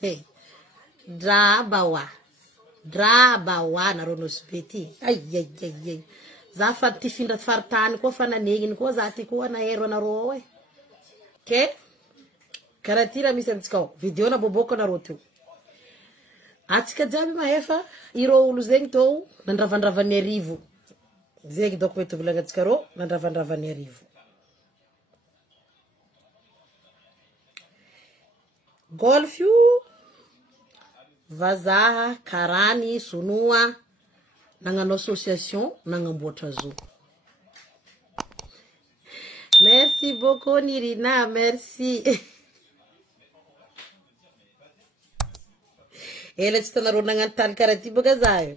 Hey. Drabawa na ronosbeti. Ay. Za fati finda fartani ko fananegin ko zati ko na hero na roe. Okay? Karatira misenskao. Video na boboko na rotu. Atsika jabi mahefa iro ulu zeng to nandravandravany arivo. Zeng doko eto vilagnatsika ro nandravandravany arivo. Golf yu vazaha karani sunua nangano association nangamboatra zo. Merci beaucoup Nirina, merci. Ele tsy tanaro nagnantali karaty boka zayo.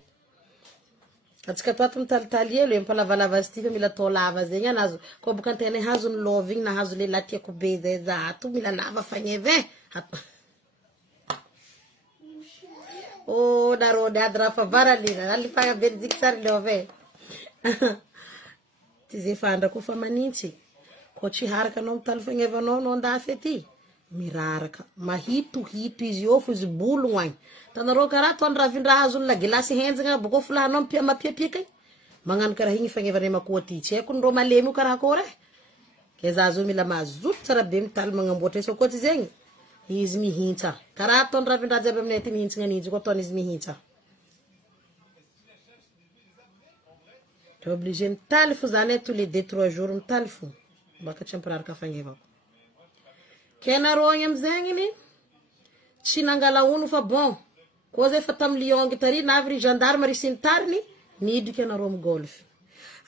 Atsika to ato mitalitali elo empalavalava stika mila to lava zegny anazo. Ko boka antene hazo ny loving na hazo le latiako be zay za ato mila lava fagneve. Oh, daro dadra favara lina. Ali fanga benzik sari love. Tize fandra ko fa manintsy. Ko tsy haraka no mitali fagneva no ndafety. Miraraka. Mahito izy ofo izy bolo wany. Tanaro kara to andravindra hazo la gilasy henzagna boko fulano mapiapika. Mangano kara higny fagnevane makoty tsy ko ndro malemy kara kore. Keza zo mila mazut tsara be mitali magnamboatra so koty zegny. Izy mihintsa. Kara to andravindra jaby aminay ty mihintsagna ninjo ko to izy mihintsa. T'es obligé mitali fo zany tous les 2-3 jours mitali fo. Baka tsy ampiraraka fagnevako. Kenaro ny amzegny ni tsy nangala uno fa bon. Ko zay fa tam Lyon gitari navri gendarme sintarni nidika na rom golf.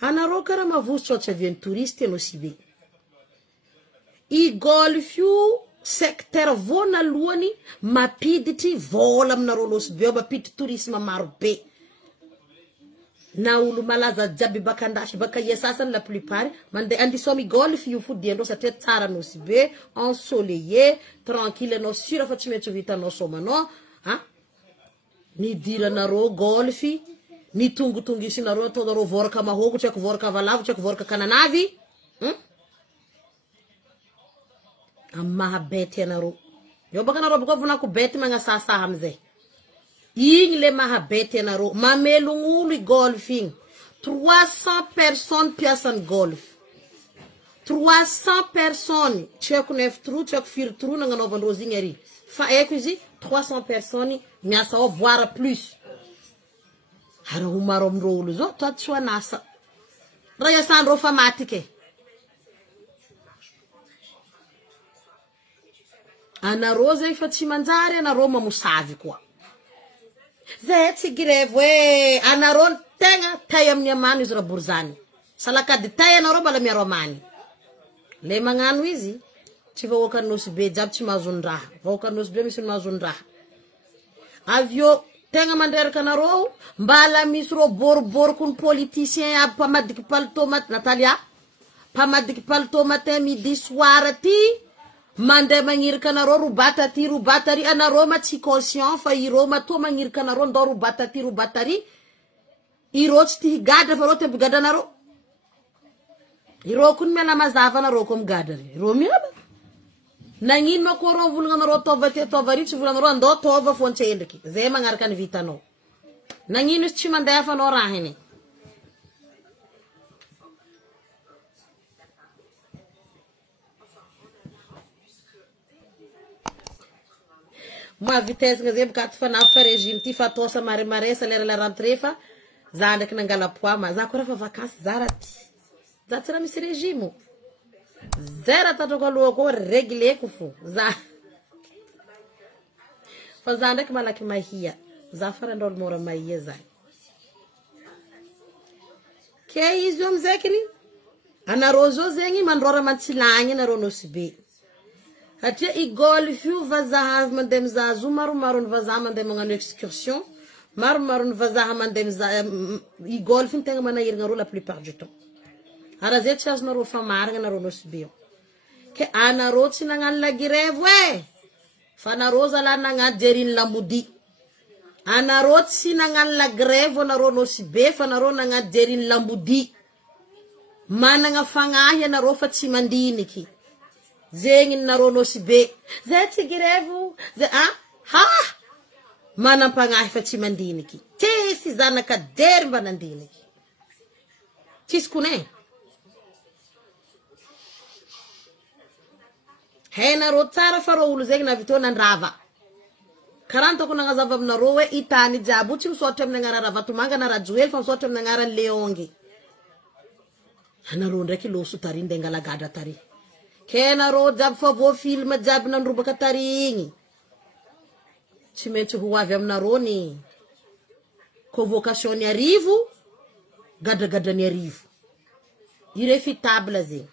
Anaro kara mavusco tsy vien touriste no sibe. I golf yu secteur vona lohany mapiditry vola aminaro losbe mapiditry tourisme maro be. Na ulu malaza jabi baka ndashi baka yesasany la plupart mande andisomi golf yu fu diendo satria tsara no sibe ensoleillé tranquille no sira fa tsy maintsy vitanao somano ha ni diranaro golf ni tungisinaro todaro voraka mahogo tsako voraka valavo tsako voraka kananavi amma beti anaro yo baka naro baka vuna ko beti mangasasa hamze igny le mahabety anaro mamelogno golfing 300 personnes piasan golf 300 personnes tseko 9 trou tseko 4 trou nanganovandro zigny ari fa eko izy 300 personnes miasa ao voire plus ara humaro amro olo zo to tsua nasa raya sandro fa matike anaro zay fa tsy manjary anaro mamusavy koa zay tsy greve anaro tenga tay amin'ny amano izy raborzany salakady tay anaro bala miaro amany le magnano izy tsy vahoakanosy be jaby tsy mahazondraha vahoakanosy be misy mahazondraha avio tenga mandreraka anaro mbala misy ro boriboriko ny politicien aby pamadiky palto mat Natalia pamadiky palto matin midi soir ty mande magnirika anaro rubata ty rubata ry anaro ma tsy conscient fa iro mato magnirika anaro ndo rubata ry iro tsy ty higada fa ro te bigada anaro iro kun mena mazava anaro ko migada ry iro miaba nagnino makoro volagna anaro tova te tova ry tsy volagna anaro ndo tova fo antsendraky zay magnaraka ny vitanao nagnino izy tsy mandeha fa anao rahiny ma vitesse nga zay baka fa nafa régime ty fa tosa mare sa lera la rentrée fa za ndraiky nangala poids ma za ko rafa vacances zara ty za tsy raha misy régime zera tatrako aloha ko réglé ko fo za fa za ndraiky malaky mahia za farandolo mora mahia za ke izy amzay kini anaro zo zegny mandrora mantsilagny anaro nosibe Hatria I golf io vazaha mande mizazo maromaro ny vazaha mande magnano excursion maromaro ny vazaha mande mizaha I golf ny tegna manahiragna ro la plupart du temps ara zay tsy azonareo famaragna anareo nosy ke anareo tsy nagnano la grève fa anareo zala nagnady jeriny lamodi anareo tsy nagnano la grève anareo nosy fa anareo nagnady jeriny lamodi managna fagnahy anareo fa tsy mandiniky zegny nareo nosy be zay tsy grève zay ha Manampagnahy fa tsy mandiniky. Tsisy zanaka dery mba nandiniky. Tsisy kone. Hainareo tsara fa rô olo zegny navy teo nandrava. Karantako nangazava aminareo hoe itany jiaby tsy misotra amin'ny agnarana Vatomanga na Rajoely fa misotra amin'ny agnarana Leongy. Anareo ndraiky loso tary ndengalagadra tary. Kenareo jiaby fa vo film jiaby nandrobaka tary igny. Tsy maintsy ho avy aminareo ny convocation ny arivo, gadragadra ny arivo. Irréfutable zegny.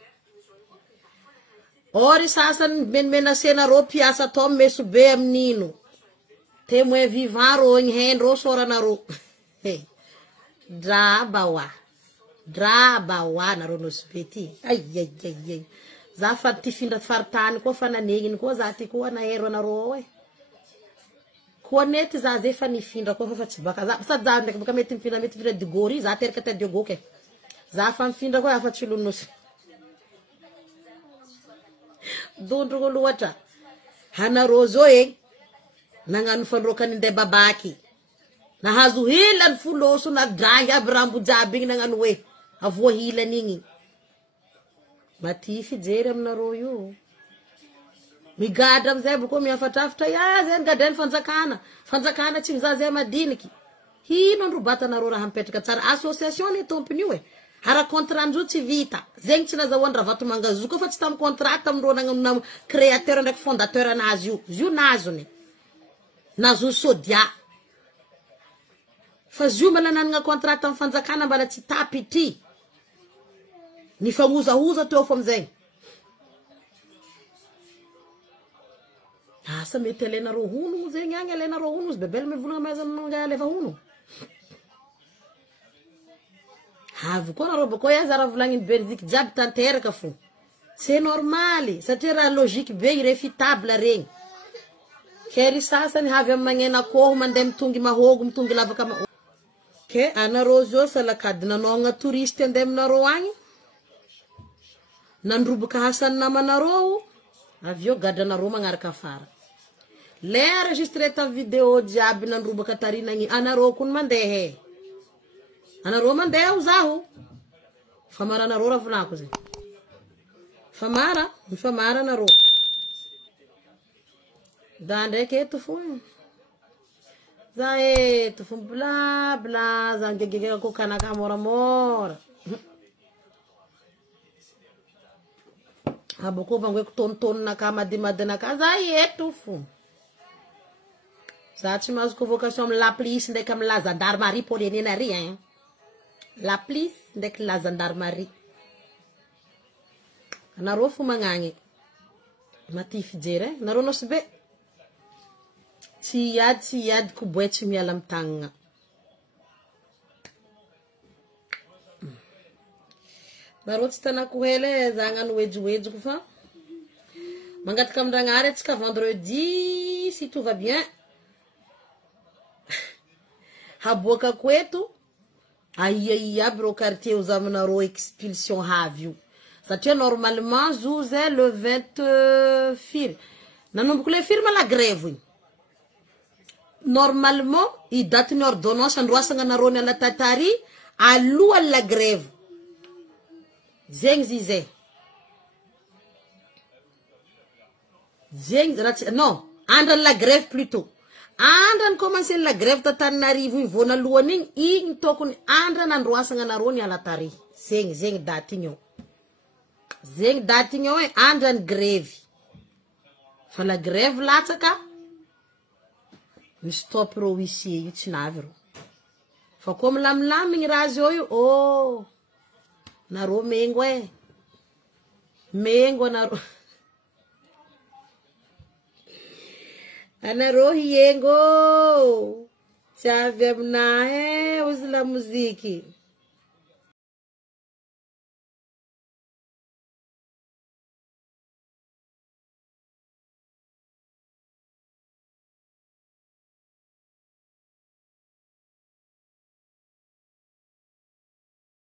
Ori sasany menmena senareo piasa to meso be aminino. Témoin vivant ro igny hendro soranareo. Draba wa nareo nosipety. Ay. Za fa tifindra faritany koa fa nanegniny koa za ty koa nahero anareo e. Koa nety za zay fa nifindra koa fa tsy baka za. Sa za ndreky baka mety mifindra digori za teraka ta diogoke. Za fa mifindra koa afa tsilonosy. Dondro loatra. Hanareo zo e. Nangano fanrokany nde babaky. Nahazo hilany fuloso na drangy aby rambo jaby igny nangano hoe. Avoa hilany igny. Matify jery aminareo io. Migadra amizay boko miafatrafatra ya zay gadany fanjakana. Fanjakana tsy mizazay madiniky. Hino andro batanareo raha mipetraka tsara. Association ny tompony io e. Hara contrat njo tsy vita. Zegny tsy nazahoan Vatomanga zo fa tsy tam contrat amindreo nangano créateur ndraiky fondateur anazy io. Io nazony. Nazo sodia. Fa zio mbala nanana contrat amin'ny fanjakana mbala tsy tapy ty. Ni famozahoza teo fa amizay. Asa mety alenareo hono zegny agny alenareo hono bebel mivolagna maiza nanga leva hono. Havu koa nareo bako ya zara volagnin Belgique jiaby tanteraka fo. C'est normal satria raha logique be irréfutable regny. Kery sasany havy amin'ny magnena koho mandeha mitongy mahogo mitongy lavaka mahogo. Ke anareo zo salakady nanonga touriste andeha aminareo agny. Nandrobaka hasan'ny namanareo. Avyo gadranareo magnaraka afara. Le enregistré ta vidéo jiaby nandrobaka tarina agny anareo kun mandeha. Anareo mandeha uzaho. Famara nareo raha volako zay. Famara nareo. Da ndraiky eto fo. Za eto fo bla za ngegege ko kanaka moramora. Aboko vangwe kutonton naka madimadinaka za eto fo. Za tsy mahazo convocation am la police ndraiky am la gendarmerie polenenary hein. La police ndraiky la gendarmerie. Anareo fo magnagny. Matify jery nareo noso be. Tsy yady ko boe tsy miala am tagnana. Nareo tsy tanako hele za ngano wejo ko fa. Mangataka amranare atsika vendredi si tout va bien. Haboaka kwetu. Aïe aby ro quartier aux aminareo expulsion havy io. Satria normalement zouze le 20 fir. Nanomboko le firma la grève. Normalement i date ny ordonnance androasagna nareo ny alatatary aloha la grève. Zegny zizay. Zegny non, andran la grève plutôt. Andran commencé la grève tatanarivo iny vonalohany igny igny tokony andran androasagna nareo ny alatary. Zegny date igny io. Zegny date igny io e andran grève. Fa la grève latsaka ni stop ro huissier io tsy navy ro. Fa koa milamilamy raha zio io oh nareo mengo e. Mengo nareo. Anareo hiengo. Tsy avy aminahy ozy la moziki.